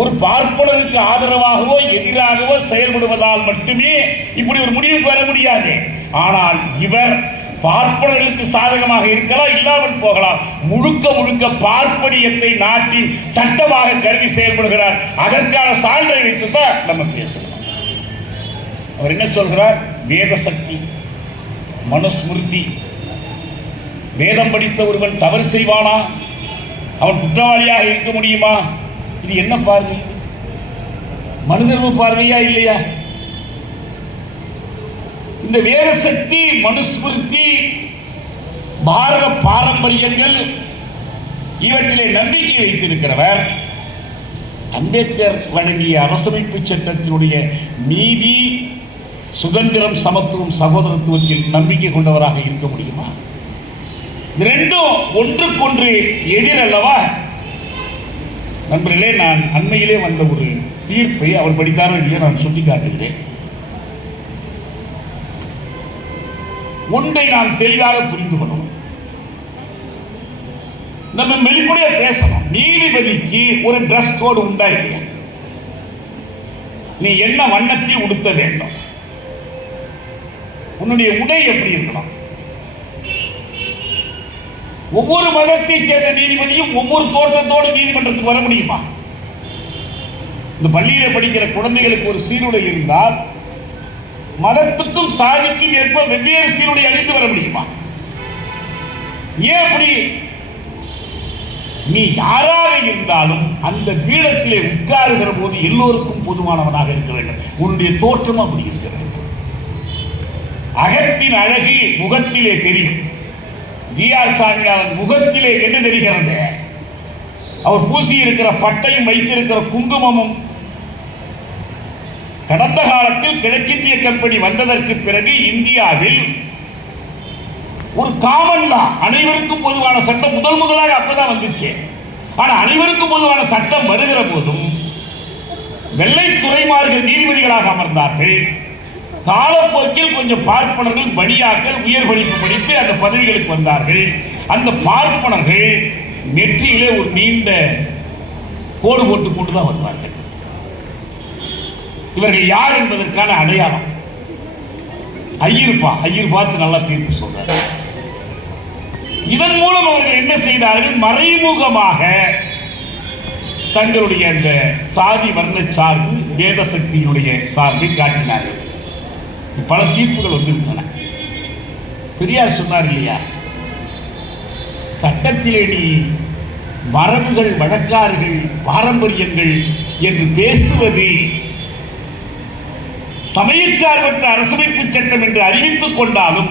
ஒரு பார்ப்பனருக்கு ஆதரவாகவோ எதிராகவோ செயல்படுவதால் மட்டுமே இப்படி ஒரு முடிவுக்கு வர முடியாது. ஆனால் இவர் பார்ப்பனர்களுக்கு சாதகமாக இருக்கலாம் இல்லாமல் போகலாம். முழுக்க முழுக்க பார்ப்பனியத்தை நாட்டின் சட்டமாக கருதி செயல்படுகிறார். அதற்கான சான்றை வைத்து தான் நம்ம பேசணும் அவர் என்ன சொல்கிறார்? வேத சக்தி மனுஸ்மிருதி வேதம் படித்த ஒருவன் தவறு செய்வானா? அவன் குற்றவாளியாக இருக்க முடியுமா? இது என்ன பார்வை? மனிதர்வு பார்வையா இல்லையா? இந்த வேத சக்தி மனுஸ்மிருதி பாரத பாரம்பரியங்கள் இவற்றிலே நம்பிக்கை வைத்திருக்கிறவர் அம்பேத்கர் வழங்கிய அரசமைப்பு சட்டத்தினுடைய நீதி சுதந்திரம் சமத்துவம் சகோதரத்துவத்தில் நம்பிக்கை கொண்டவராக இருக்க முடியுமா? ரெண்டும் ஒன்றுக்கொன்று எதிரல்லவா? நண்பர்களே நான் அண்மையிலே வந்த ஒரு தீர்ப்பை அவர் படித்தாரோ இல்லையோ நான் சுட்டிக்காட்டுகிறேன். ஒன்றை நாம் தெளிவாக புரிந்து கொள்ளணும். நம்ம வெளிப்படையா பேசணும். நீதிபதிக்கு ஒரு ட்ரெஸ் கோடு உண்டா இல்லையா? நீ என்ன வண்ணத்தில் உடுத்த வேண்டும்? உன்னுடைய உடை எப்படி இருக்கணும்? ஒவ்வொரு மதத்தைச் சேர்ந்த நீதிபதியும் ஒவ்வொரு தோற்றத்தோடு நீதிமன்றத்துக்கு வர முடியுமா? இந்த பள்ளியில படிக்கிற குழந்தைகளுக்கு ஒரு சீருடை இருந்தால் மதத்துக்கும் சாதிக்கும் ஏற்ப வெவ்வேறு சீருடை அணிந்து வர முடியுமா? ஏன் அப்படி? நீ யாராக இருந்தாலும் அந்த பீடத்திலே உட்காருகிற போது எல்லோருக்கும் பொதுவானவனாக இருக்க வேண்டும். உன்னுடைய தோற்றம் அப்படி இருக்க வேண்டும். அகத்தின் அழகு முகத்திலே தெரியும். ஜி ஆர் சாமியார் முகத்திலே என்ன தெரிகிறது? அவர் பூசி இருக்கிற பட்டையும் வைத்திருக்கிற குங்குமமும் கடந்த காலத்தில் கிழக்கிந்திய கம்பெனி வந்ததற்கு பிறகு இந்தியாவில் ஒரு காமன் தான் அனைவருக்கும் பொதுவான சட்டம் முதல் முதலாக அப்பதான் வந்துச்சு. ஆனா அனைவருக்கும் பொதுவான சட்டம் வருகிற போதும் வெள்ளை துறைமார்கள் நீதிபதிகளாக அமர்ந்தார்கள். காலப்போக்கில் கொஞ்சம் பார்ப்பனர்கள் பணியாக்கள் உயர் படிப்பு படித்து அந்த பதவிகளுக்கு வந்தார்கள். அந்த பார்ப்பனர்கள் நெற்றியிலே ஒரு நீண்ட கோடு போட்டு கொண்டு தான் வருவார்கள். இவர்கள் யார் என்பதற்கான அடையாளம். ஐயர்பா ஐயர் பார்த்து நல்லா தீர்ப்பு சொல்றாரு. இதன் மூலம் அவர்கள் என்ன செய்தார்கள்? மறைமுகமாக தங்களுடைய அந்த சாதி வர்ண சார்பு வேத சக்தியினுடைய சார்பை காட்டினார்கள். பல தீர்ப்புகள் வந்திருக்கின்றன பெரியார் சொன்னார் இல்லையா? சட்டத்திலே நீ மரபுகள் வழக்காறுகள் பாரம்பரியங்கள் என்று பேசுவது சமயச்சார்பற்ற அரசமைப்பு சட்டம் என்று அறிவித்துக் கொண்டாலும்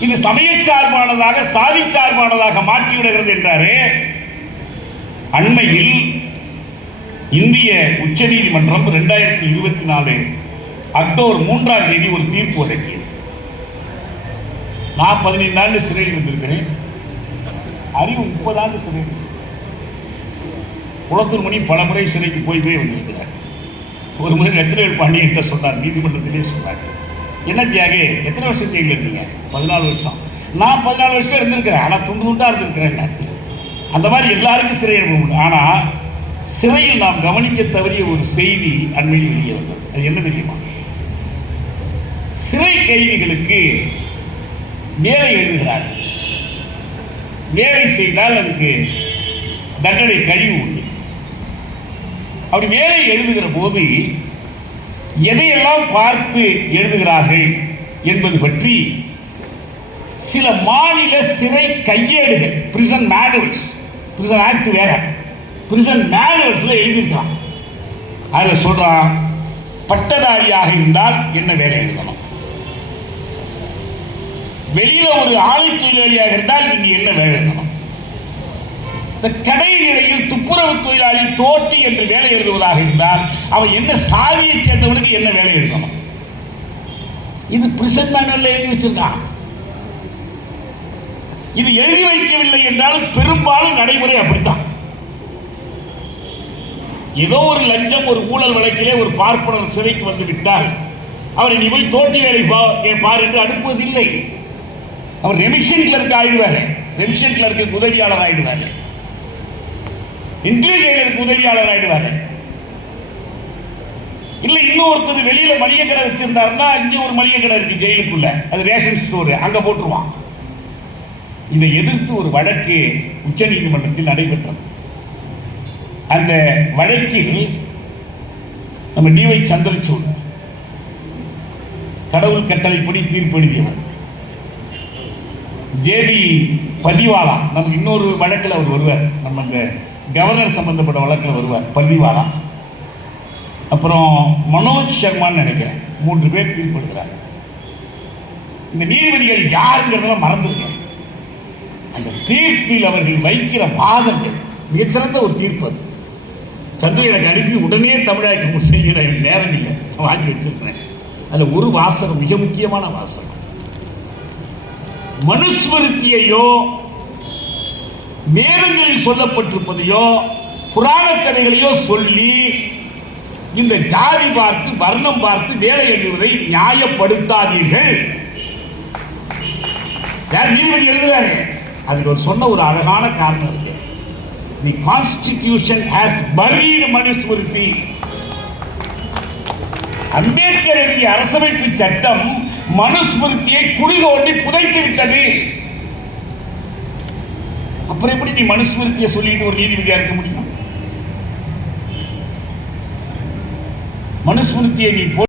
இது சமயச்சார்பானதாக சாதி சார்பானதாக மாற்றிவிடுகிறது என்றாரே. அண்மையில் இந்திய உச்சநீதிமன்றம் ரெண்டாயிரத்தி இருபத்தி நாலு அக்டோபர் மூன்றாம் தேதி ஒரு தீர்ப்பு வழங்கியது. நான் பதினைந்து நாள் சிறையில் இருந்திருக்கிறேன். அறிவு முப்பது ஆண்டு சிறையில் குளத்தூர் மணி பல முறை சிறைக்கு போய் போய் வந்திருக்கிறார். ஒரு முறை ரத்னவேல் பாண்டியன்ட்ட சொன்னார் நீதிமன்றத்திலே சொன்னார். என்ன தியாகி எத்தனை வருஷம் ஜெயிலில் இருந்தீங்க? பதினாலு வருஷம். நான் பதினாலு வருஷம் இருந்திருக்கிறேன். ஆனால் துண்டு துண்டாக இருந்திருக்கிறேன் அந்த மாதிரி எல்லாருக்கும் சிறை அனுபவம் ஆனால் சிறையில் நாம் கவனிக்க தவறிய ஒரு செய்தி அண்மையில் வெளியே வந்தது. அது என்ன தெரியுமா? கேள்விகளுக்கு கைதிகளுக்கு வேலை எழுதுகிறார்கள் வேலை செய்தால் அதுக்கு தண்டனை கழிவு உண்டு. அப்படி வேலை எழுதுகிற போது எதையெல்லாம் பார்த்து எழுதுகிறார்கள் என்பது பற்றி சில மாநில சிறை கையேடுகள் பிரிசன் மேனுவல்ஸ் பிரிசன் ஆக்ட் வேற. பிரிசன் மேனுவல்ஸில் எழுதியிருக்கான் அதில் சொல்றான் பட்டதாரியாக இருந்தால் என்ன வேலை எழுதணும்? வெளியில ஒரு ஆலை தொழிலாளியாக இருந்தால் நீங்க என்ன வேலை இந்த கடை நிலையில் துப்புரவு தொழிலாளி தோட்டி என்று வேலை எழுதுவதாக இருந்தால் அவன் என்ன சாதியை சேர்ந்தவனுக்கு என்ன வேலை எழுதணும் இது பிரிசன் மேனல் எழுதி வச்சிருக்கான். இது எழுதி வைக்கவில்லை என்றால் பெரும்பாலும் நடைமுறை அப்படித்தான். ஏதோ ஒரு லஞ்சம் ஒரு ஊழல் வழக்கிலே ஒரு பார்ப்பனர் சிறைக்கு வந்து விட்டால் அவரை நீ போய் தோட்டி வேலை பா பார் என்று அனுப்புவதில்லை. அவர் ரெமிஷன் கிளர்க் ஆயிடுவார். ரெமிஷன் கிளர்க்கு உதவியாளர் ஆயிடுவார். இன்றைய உதவியாளர் ஆயிடுவாரு. இல்ல இன்னொருத்தர் வெளியில மளிகை கடை வச்சிருந்தாருன்னா இங்க ஒரு மளிகை கடை இருக்கு ஜெயிலுக்குள்ள. அது ரேஷன் ஸ்டோர் அங்க போட்டுருவான். இதை எதிர்த்து ஒரு வழக்கு உச்ச நீதிமன்றத்தில் நடைபெற்றது. அந்த வழக்கில் நம்ம டிவை சந்திரசூட் கடவுள் கட்டளைப்படி தீர்ப்பு எழுதியவர் ஜேபி பதிவாலா. நமக்கு இன்னொரு வழக்கில் அவர் வருவார். நம்ம இந்த கவர்னர் சம்பந்தப்பட்ட வழக்கில் வருவார். பதிவாலா. அப்புறம் மனோஜ் சர்மான்னு நினைக்கிறேன். மூன்று பேர் தீர்ப்படுத்துகிறார் இந்த நீதிபதிகள் யாருங்கிறதெல்லாம் மறந்துருக்கேன். அந்த தீர்ப்பில் அவர்கள் வைக்கிற வாதங்கள் மிகச்சிறந்த ஒரு தீர்ப்பு அது. சந்திர எனக்கு அனுப்பி உடனே தமிழாக்கம் செய்கிற நேரம் இல்லை. நான் வாங்கி வச்சிருக்கிறேன். அதில் ஒரு வாசகம் மிக முக்கியமான வாசகம். மனுஸ்மிருத்தியையோ வேதங்களில் சொல்லப்பட்டிருப்பதையோ புராண கதைகளையோ சொல்லி இந்த ஜாதி பார்த்து வர்ணம் பார்த்து வேலை எழுதுவதை நியாயப்படுத்தாதீர்கள். யார் நீதிபதி எழுதுறாரு? அதுக்கு ஒரு சொன்ன ஒரு அழகான காரணம் இருக்கு. The constitution has buried Manusmriti. Ambedkar எழுதிய அரசமைப்பு சட்டம் மனுஸ்மிருதியை குடிகோண்டி புதைத்து விட்டது. அப்புறம் எப்படி நீ மனுஸ்மிருதியை சொல்லிட்டு ஒரு நீதிபதியா இருக்க முடியும்? மனுஸ்மிருதியை நீ